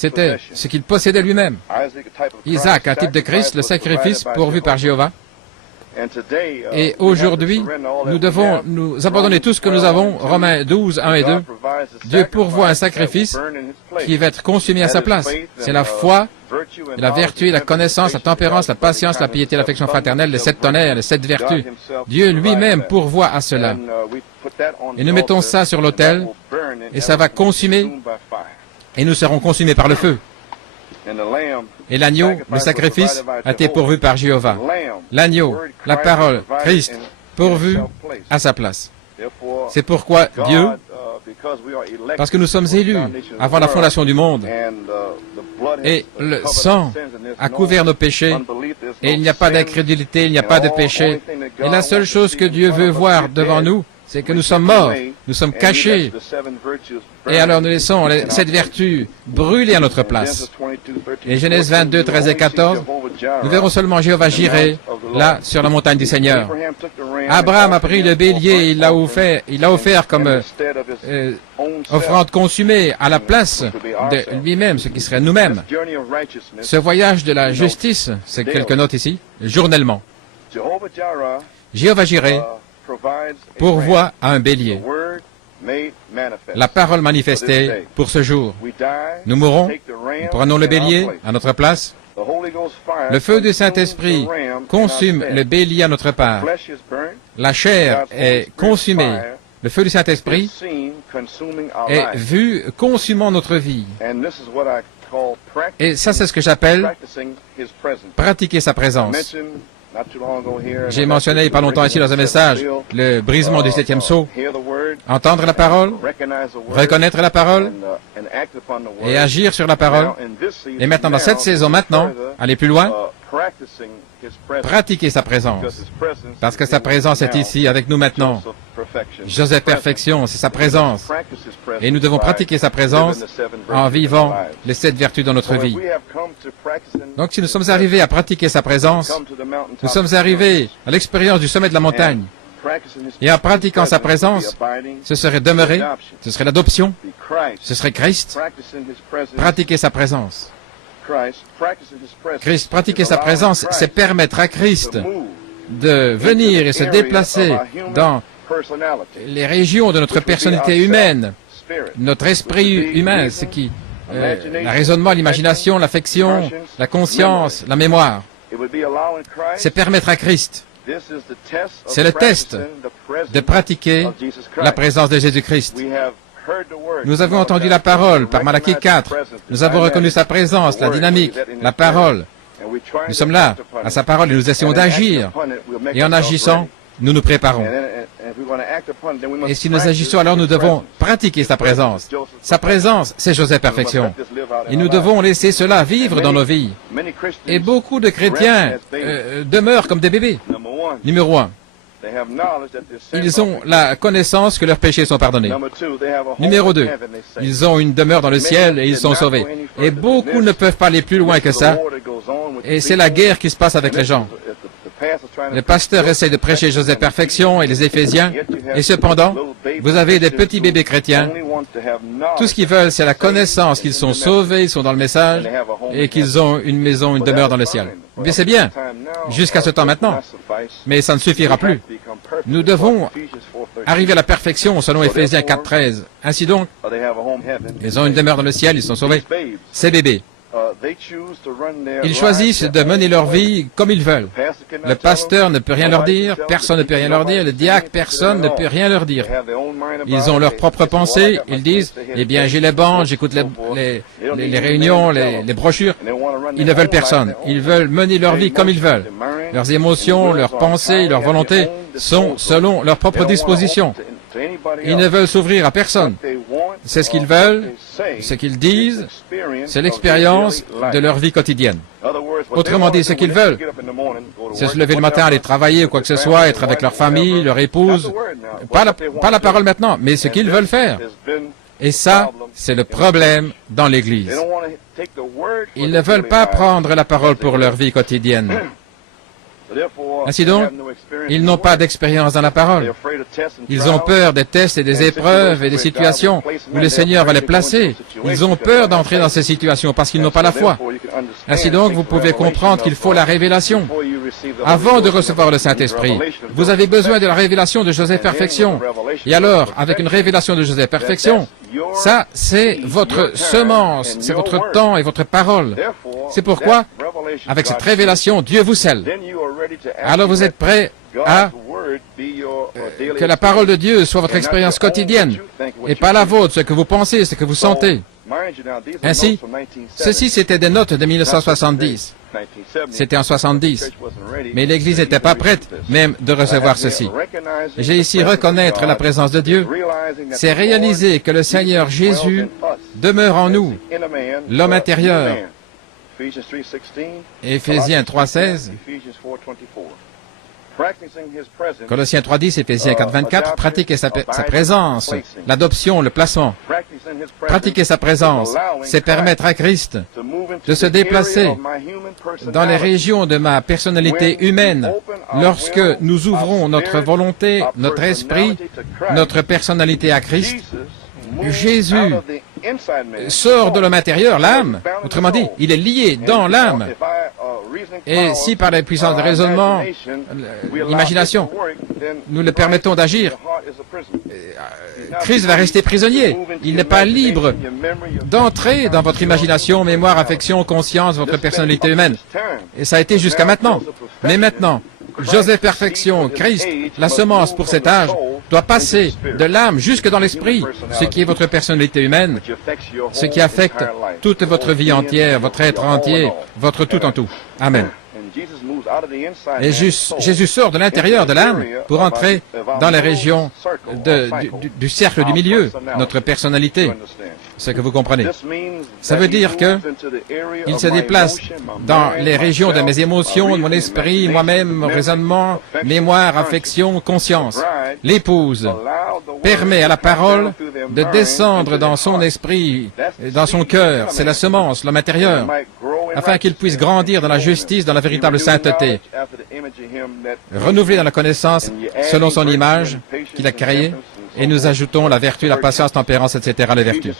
C'était ce qu'il possédait lui-même. Isaac, un type de Christ, le sacrifice pourvu par Jéhovah. Et aujourd'hui, nous devons nous abandonner tout ce que nous avons. Romains 12, 1 et 2. Dieu pourvoit un sacrifice qui va être consumé à sa place. C'est la foi, la vertu, la connaissance, la tempérance, la patience, la piété, l'affection fraternelle, les 7 tonnerres, les 7 vertus. Dieu lui-même pourvoit à cela. Et nous mettons ça sur l'autel, et ça va consumer, et nous serons consumés par le feu. Et l'agneau, le sacrifice, a été pourvu par Jéhovah. L'agneau, la parole, Christ, pourvu à sa place. C'est pourquoi Dieu, parce que nous sommes élus avant la fondation du monde, et le sang a couvert nos péchés, et il n'y a pas d'incrédulité, il n'y a pas de péché. Et la seule chose que Dieu veut voir devant nous, c'est que nous sommes morts, nous sommes cachés, et alors nous laissons les 7 vertus brûler à notre place. Et Genèse 22, 13 et 14, nous verrons seulement Jéhovah Jireh, là, sur la montagne du Seigneur. Abraham a pris le bélier, il l'a offert comme offrande consumée à la place de lui-même, ce qui serait nous-mêmes. Ce voyage de la justice, c'est quelques notes ici, journellement. Jéhovah Jireh pourvoit à un bélier. La parole manifestée pour ce jour. Nous mourrons, nous prenons le bélier à notre place. Le feu du Saint-Esprit consume le bélier à notre part. La chair est consumée. Le feu du Saint-Esprit est vu consumant notre vie. Et ça, c'est ce que j'appelle pratiquer sa présence. J'ai mentionné il n'y a pas longtemps ici dans un message le brisement du 7e sceau. Entendre la parole, reconnaître la parole et agir sur la parole. Et maintenant, dans cette saison, aller plus loin, pratiquer sa présence. Parce que sa présence est ici avec nous maintenant. Joseph Perfection, c'est sa présence. Et nous devons pratiquer sa présence en vivant les 7 vertus dans notre vie. Donc si nous sommes arrivés à pratiquer sa présence, nous sommes arrivés à l'expérience du sommet de la montagne. Et en pratiquant sa présence, ce serait demeurer, ce serait l'adoption, ce serait Christ, pratiquer sa présence. Christ, pratiquer sa présence, c'est permettre à Christ de venir et se déplacer dans les régions de notre personnalité humaine, notre esprit humain, ce qui, le raisonnement, l'imagination, l'affection, la conscience, la mémoire. C'est permettre à Christ. C'est le test de pratiquer la présence de Jésus-Christ. Nous avons entendu la parole par Malachie 4. Nous avons reconnu sa présence, la dynamique, la parole. Nous sommes là, à sa parole, et nous essayons d'agir. Et en agissant, nous nous préparons. Et si nous agissons, alors nous devons pratiquer sa présence. Sa présence, c'est Joseph Perfection. Et nous devons laisser cela vivre dans nos vies. Et beaucoup de chrétiens demeurent comme des bébés. Numéro 1. Ils ont la connaissance que leurs péchés sont pardonnés. Numéro 2. Ils ont une demeure dans le ciel et ils sont sauvés. Et beaucoup ne peuvent pas aller plus loin que ça. Et c'est la guerre qui se passe avec les gens. Le pasteur essaie de prêcher Joseph Perfection et les Éphésiens, et cependant, vous avez des petits bébés chrétiens. Tout ce qu'ils veulent, c'est la connaissance qu'ils sont sauvés, ils sont dans le message, et qu'ils ont une maison, une demeure dans le ciel. Mais c'est bien, jusqu'à ce temps maintenant. Mais ça ne suffira plus. Nous devons arriver à la perfection selon Éphésiens 4.13. Ainsi donc, ils ont une demeure dans le ciel, ils sont sauvés. Ces bébés. Ils choisissent de mener leur vie comme ils veulent. Le pasteur ne peut rien leur dire, personne ne peut rien leur dire, le diacre, personne ne peut rien leur dire. Ils ont leurs propres pensées, ils disent, eh bien j'ai les bancs, j'écoute les réunions, les brochures. Ils ne veulent personne, ils veulent mener leur vie comme ils veulent. Leurs émotions, leurs pensées, leurs volontés sont selon leurs propres dispositions. Ils ne veulent s'ouvrir à personne. C'est ce qu'ils veulent, ce qu'ils disent, c'est l'expérience de leur vie quotidienne. Autrement dit, ce qu'ils veulent, c'est se lever le matin, aller travailler ou quoi que ce soit, être avec leur famille, leur épouse. Pas la parole maintenant, mais ce qu'ils veulent faire. Et ça, c'est le problème dans l'Église. Ils ne veulent pas prendre la parole pour leur vie quotidienne. Ainsi donc, ils n'ont pas d'expérience dans la parole. Ils ont peur des tests et des épreuves et des situations où le Seigneur va les placer. Ils ont peur d'entrer dans ces situations parce qu'ils n'ont pas la foi. Ainsi donc, vous pouvez comprendre qu'il faut la révélation. Avant de recevoir le Saint-Esprit, vous avez besoin de la révélation de Joseph Perfection. Et alors, avec une révélation de Joseph Perfection, ça, c'est votre semence, c'est votre temps et votre parole. C'est pourquoi, avec cette révélation, Dieu vous scelle. Alors vous êtes prêt à que la parole de Dieu soit votre expérience quotidienne et pas la vôtre, ce que vous pensez, ce que vous sentez. Ainsi, ceci c'était des notes de 1970. C'était en 70. Mais l'Église n'était pas prête même de recevoir ceci. J'ai ici reconnaître la présence de Dieu. C'est réaliser que le Seigneur Jésus demeure en nous, l'homme intérieur. Éphésiens 3.16. Colossiens 3.10, Éphésiens 4.24, pratiquer sa présence, l'adoption, le placement. Pratiquer sa présence, c'est permettre à Christ de se déplacer dans les régions de ma personnalité humaine lorsque nous ouvrons notre volonté, notre esprit, notre personnalité à Christ. Jésus sort de l'homme intérieur, l'âme. Autrement dit, il est lié dans l'âme. Et si par la puissance de raisonnement, l'imagination, nous le permettons d'agir, Christ va rester prisonnier. Il n'est pas libre d'entrer dans votre imagination, mémoire, affection, conscience, votre personnalité humaine. Et ça a été jusqu'à maintenant. Mais maintenant, Joseph Perfection, Christ, la semence pour cet âge, doit passer de l'âme jusque dans l'esprit, ce qui est votre personnalité humaine, ce qui affecte toute votre vie entière, votre être entier, votre tout en tout. Amen. Et Jésus sort de l'intérieur de l'âme pour entrer dans les régions du cercle du milieu, notre personnalité. C'est que vous comprenez. Ça veut dire qu'il se déplace dans les régions de mes émotions, de mon esprit, moi-même, mon raisonnement, mémoire, affection, conscience. L'épouse permet à la parole de descendre dans son esprit, dans son cœur. C'est la semence, l'homme intérieur, afin qu'il puisse grandir dans la justice, dans la véritable sainteté, renouvelé dans la connaissance selon son image qu'il a créée. Et nous ajoutons la vertu, la patience, tempérance, etc., les vertus.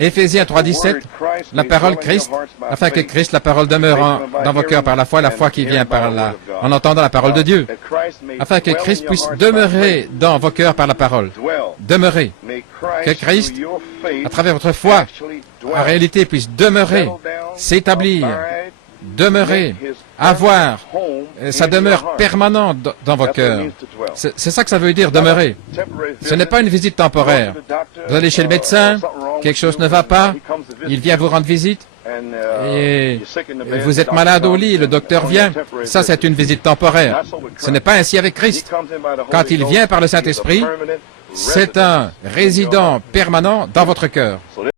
Éphésiens 3.17, la parole Christ, afin que Christ, la parole, demeure dans vos cœurs par la foi qui vient en entendant la parole de Dieu, afin que Christ puisse demeurer dans vos cœurs par la parole. Demeurer. Que Christ, à travers votre foi, en réalité, puisse demeurer, s'établir, demeurer, avoir sa demeure permanente dans vos cœurs. C'est ça que ça veut dire, demeurer. Ce n'est pas une visite temporaire. Vous allez chez le médecin, quelque chose ne va pas, il vient vous rendre visite, et vous êtes malade au lit, le docteur vient. Ça, c'est une visite temporaire. Ce n'est pas ainsi avec Christ. Quand il vient par le Saint-Esprit, c'est un résident permanent dans votre cœur.